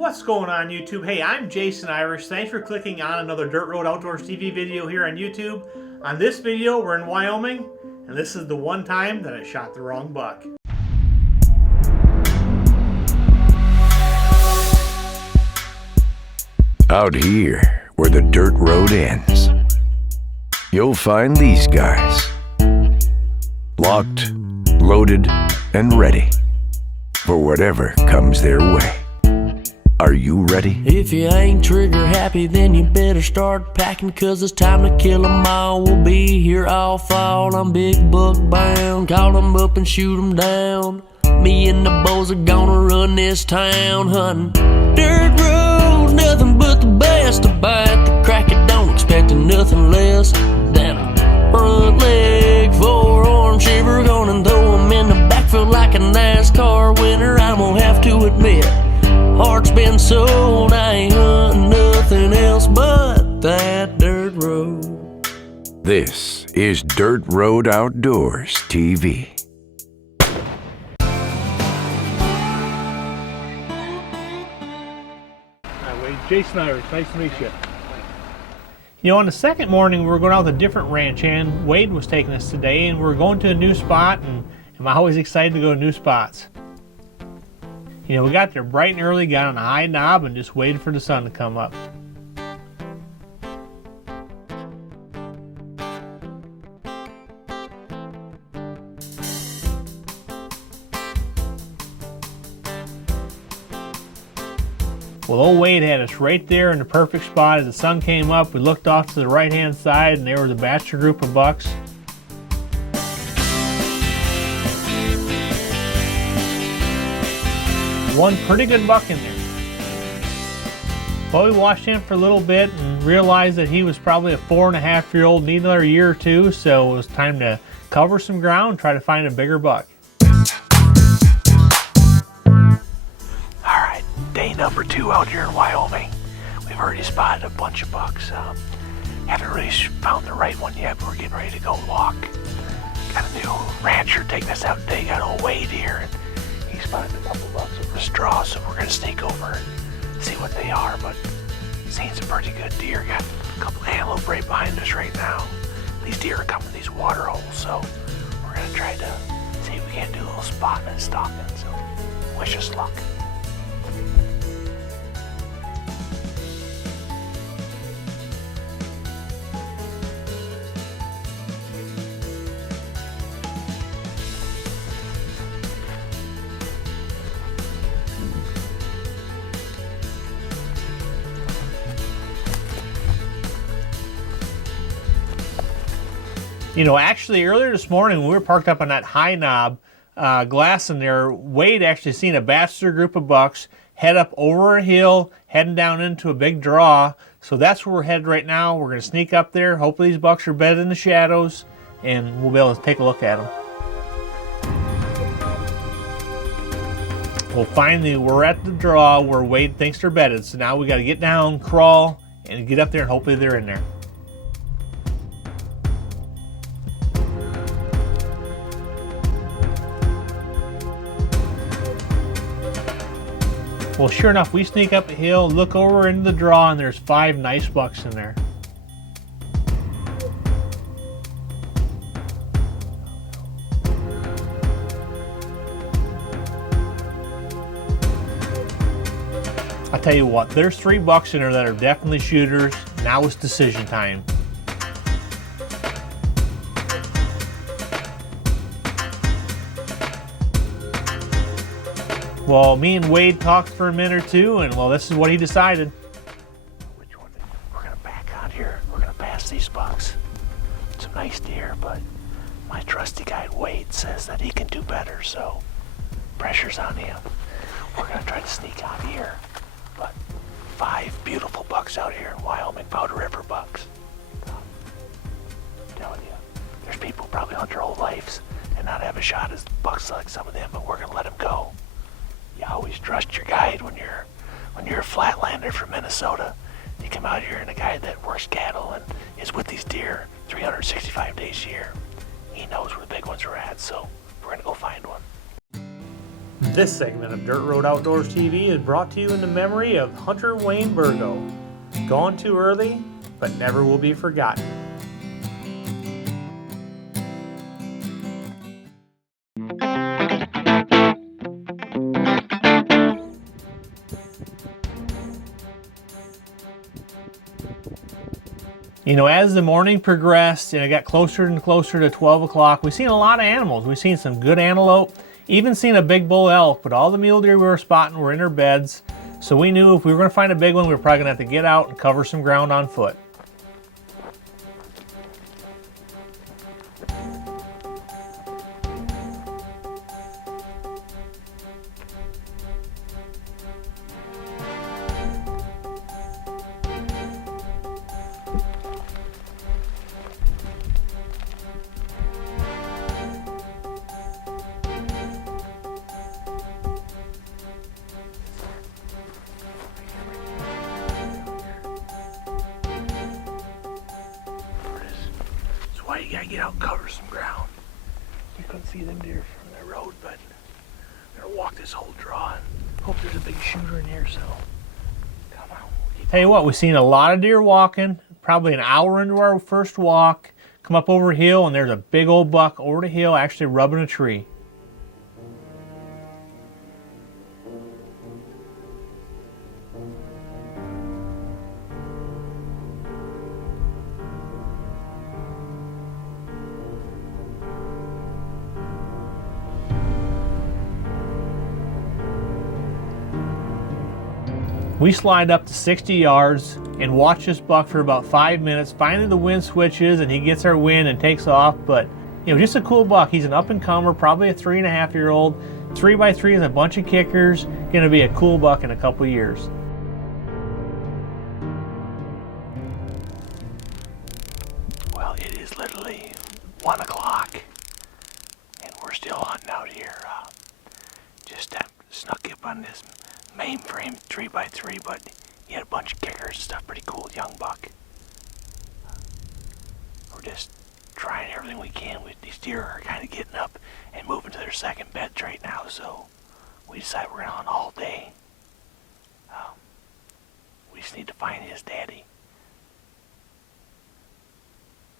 What's going on YouTube? Hey, I'm Jason Irish. Thanks for clicking on another Dirt Road Outdoors TV video here on YouTube. On this video, we're in Wyoming, and this is the one time that I shot the wrong buck. Out here, where the dirt road ends, you'll find these guys. Locked, loaded, and ready for whatever comes their way. Are you ready? If you ain't trigger happy, then you better start packing, 'cause it's time to kill 'em all. We'll be here all fall. I'm big buck bound. Call 'em up and shoot 'em down. Me and the boys are gonna run this town hunting. Dirt roads, nothing but the best to bite the crack. It don't expect nothing less than a front leg, forearm shiver. Gonna throw 'em in the back, feel like a NASCAR winner. I'm gonna have to admit, heart's been sold. I ain't hunting nothing else but that dirt road. This is Dirt Road Outdoors TV. Jason Irish, nice to meet you. You know, on the second morning, we were going out with a different ranch hand. Wade was taking us today, and we were going to a new spot, and I'm always excited to go to new spots. You know, we got there bright and early, got on a high knob, and just waited for the sun to come up. Well, old Wade had us right there in the perfect spot. As the sun came up, we looked off to the right-hand side, and there was a bachelor group of bucks. One pretty good buck in there. Well, we watched him for a little bit and realized that he was probably a 4.5-year-old, need another year or two, so it was time to cover some ground and try to find a bigger buck. Day number 2 out here in Wyoming. We've already spotted a bunch of bucks. Haven't really found the right one yet, but we're getting ready to go walk. Got a new rancher taking us out today. Got old Wade here, and he spotted a couple bucks over a straw, so we're gonna sneak over and see what they are. But seeing some pretty good deer. Got a couple antelope right behind us right now. These deer are coming to these water holes, so we're gonna try to see if we can't do a little spotting and stalking. So wish us luck. You know, actually earlier this morning when we were parked up on that high knob glass in there, Wade actually seen a bachelor group of bucks head up over a hill, heading down into a big draw. So that's where we're headed right now. We're going to sneak up there. Hopefully these bucks are bedded in the shadows, and we'll be able to take a look at them. Well, finally, we're at the draw where Wade thinks they're bedded. So now we got to get down, crawl, and get up there, and hopefully they're in there. Well, sure enough, we sneak up a hill, look over into the draw, and there's 5 nice bucks in there. I tell you what, there's 3 bucks in there that are definitely shooters. Now it's decision time. Well, me and Wade talked for a minute or two, and well, this is what he decided. Which one? We're gonna back out here. We're gonna pass these bucks. Some nice deer, but my trusty guide Wade says that he can do better, so pressure's on him. We're gonna try to sneak out here, but 5 beautiful bucks out here in Wyoming, Powder River bucks. I'm telling you, there's people who probably hunt their whole lives and not have a shot as bucks like some of them, but we're gonna let them go. You always trust your guide when you're a flatlander from Minnesota. You come out here and a guy that works cattle and is with these deer 365 days a year. He knows where the big ones are at, so we're gonna go find one. This segment of Dirt Road Outdoors TV is brought to you in the memory of Hunter Wayne Burgo. Gone too early, but never will be forgotten. You know, as the morning progressed and it got closer and closer to 12 o'clock, we've seen a lot of animals. We've seen some good antelope, even seen a big bull elk, but all the mule deer we were spotting were in their beds. So we knew if we were going to find a big one, we were probably going to have to get out and cover some ground on foot. Why you gotta get out and cover some ground. You couldn't see them deer from the road, but we're gonna walk this whole draw and hope there's a big shooter in here, so come on. Tell you what, we've seen a lot of deer walking, probably an hour into our first walk, come up over a hill and there's a big old buck over the hill actually rubbing a tree. We slide up to 60 yards and watch this buck for about 5 minutes. Finally the wind switches and he gets our wind and takes off, but you know, just a cool buck. He's an up-and-comer, probably a 3.5-year-old. 3x3 is a bunch of kickers. Gonna be a cool buck in a couple years. Well, it is literally 1 o'clock and we're still hunting out here. Just snuck up on this mainframe 3x3, but he had a bunch of kickers and stuff. Pretty cool young buck. We're just trying everything we can. These deer are kind of getting up and moving to their second beds right now, so we decided we're gonna hunt all day. We just need to find his daddy.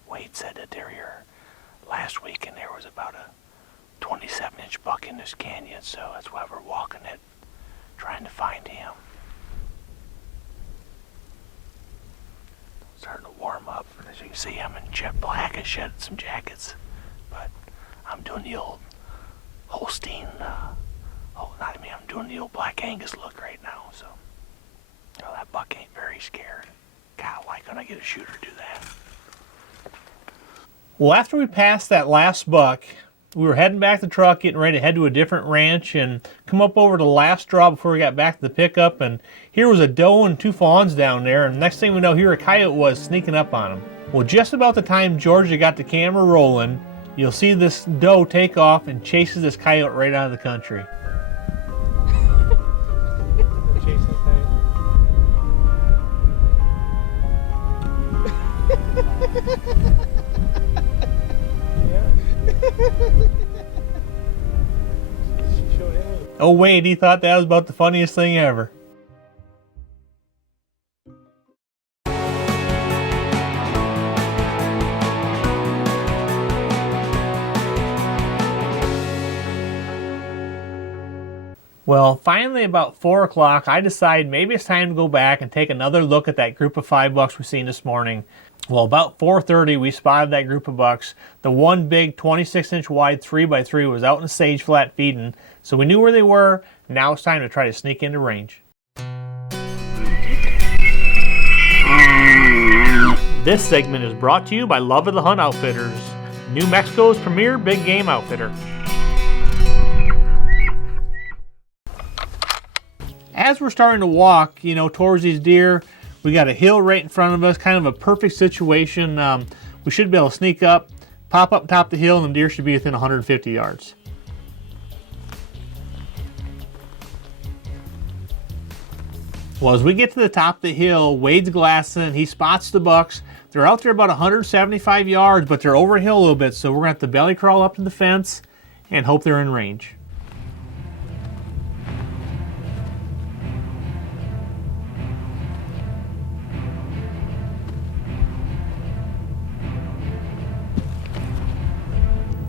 Wade said that they're here last week and there was about a 27-inch buck in this canyon, so that's why we're walking it, trying to find him. Starting to warm up. As you can see, I'm in jet black. I shed some jackets, but I'm doing the old Holstein. I'm doing the old Black Angus look right now. So, that buck ain't very scared. God, why couldn't I get a shooter to do that? Well, after we passed that last buck, we were heading back to the truck, getting ready to head to a different ranch and come up over the last draw before we got back to the pickup. And here was a doe and 2 fawns down there. And next thing we know, here a coyote was sneaking up on them. Well, just about the time Georgia got the camera rolling, you'll see this doe take off and chases this coyote right out of the country. Oh wait, he thought that was about the funniest thing ever. Well, finally about 4 o'clock, I decide maybe it's time to go back and take another look at that group of 5 bucks we seen this morning. Well, about 4:30, we spotted that group of bucks. The one big 26-inch wide 3x3 was out in the sage flat feeding, so we knew where they were. Now it's time to try to sneak into range. This segment is brought to you by Love of the Hunt Outfitters, New Mexico's premier big game outfitter. As we're starting to walk, towards these deer, we got a hill right in front of us, kind of a perfect situation. We should be able to sneak up, pop up top the hill, and the deer should be within 150 yards. Well, as we get to the top of the hill, Wade's glassing, he spots the bucks. They're out there about 175 yards, but they're over a hill a little bit, so we're going to have to belly crawl up to the fence and hope they're in range.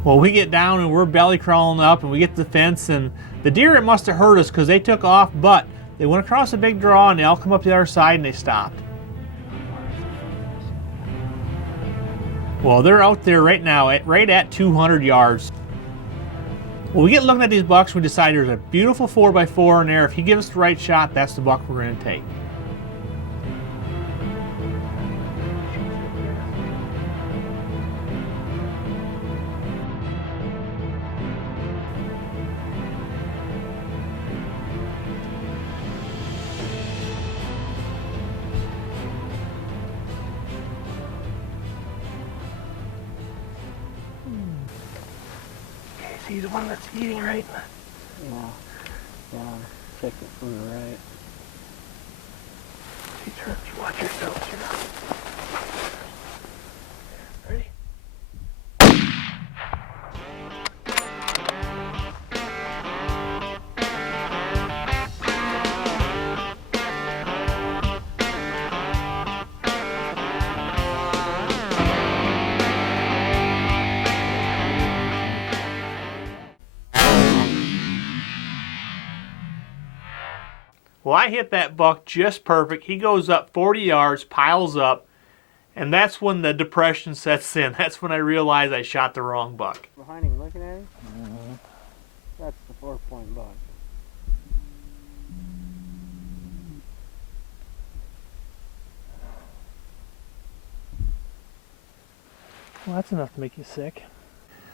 Well, we get down and we're belly crawling up and we get to the fence, and the deer, it must have heard us because they took off, but they went across a big draw and they all come up the other side and they stopped. Well, they're out there right now right at 200 yards. Well, we get looking at these bucks, we decide there's a beautiful 4x4 in there. If he gives us the right shot, that's the buck we're going to take. See the one that's eating right? Yeah, check it from the right. He turns, watch yourself, Ready? Well, I hit that buck just perfect. He goes up 40 yards, piles up, and that's when the depression sets in. That's when I realized I shot the wrong buck. Behind him, looking at him? That's the 4-point buck. Well, that's enough to make you sick.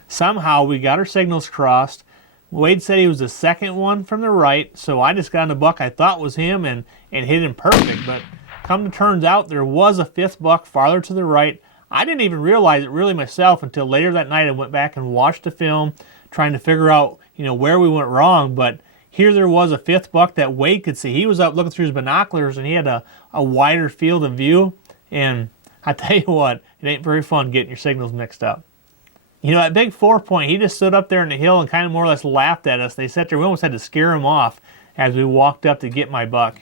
Somehow we got our signals crossed. Wade said he was the second one from the right, so I just got on the buck I thought was him and hit him perfect. But come to turns out, there was a fifth buck farther to the right. I didn't even realize it really myself until later that night. I went back and watched the film, trying to figure out, where we went wrong. But here there was a fifth buck that Wade could see. He was up looking through his binoculars, and he had a wider field of view. And I tell you what, it ain't very fun getting your signals mixed up. That big 4-point, he just stood up there in the hill and kind of more or less laughed at us. They sat there, we almost had to scare him off as we walked up to get my buck.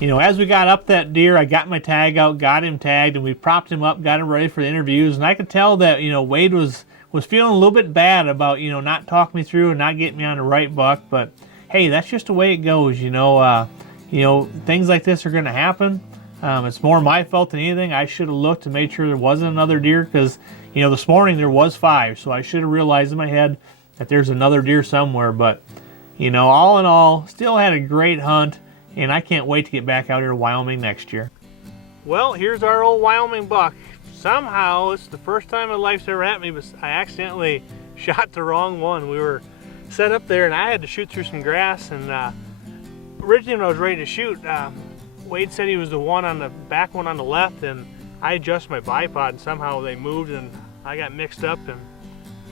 As we got up that deer, I got my tag out, got him tagged, and we propped him up, got him ready for the interviews. And I could tell that, Wade was feeling a little bit bad about, not talking me through and not getting me on the right buck. But, hey, that's just the way it goes, things like this are going to happen. It's more my fault than anything. I should have looked and made sure there wasn't another deer because, this morning there was 5. So I should have realized in my head that there's another deer somewhere. But, all in all, still had a great hunt. And I can't wait to get back out here to Wyoming next year. Well, here's our old Wyoming buck. Somehow, it's the first time my life's ever happened to me, but I accidentally shot the wrong one. We were set up there and I had to shoot through some grass. And originally when I was ready to shoot, Wade said he was the one on the back one on the left, and I adjusted my bipod and somehow they moved and I got mixed up. And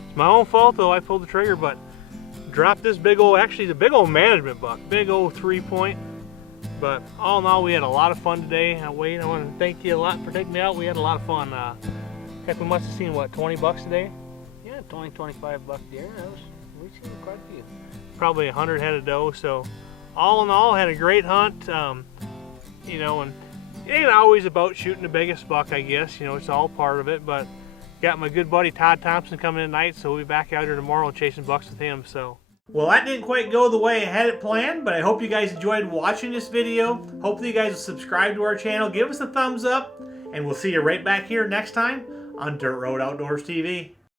it's my own fault though, I pulled the trigger, but dropped this big old, actually the big old management buck, big old 3-point. But all in all, we had a lot of fun today. Wade, I want to thank you a lot for taking me out. We had a lot of fun. Heck, we must have seen, what, 20 bucks today? Yeah, 20, 25 buck deer. We've seen quite a few. Probably 100 head of doe. So all in all, had a great hunt. And it ain't always about shooting the biggest buck, I guess. It's all part of it. But got my good buddy Todd Thompson coming in tonight, so we'll be back out here tomorrow chasing bucks with him. So. Well, that didn't quite go the way I had it planned, but I hope you guys enjoyed watching this video. Hopefully you guys will subscribe to our channel, give us a thumbs up, and we'll see you right back here next time on Dirt Road Outdoors TV.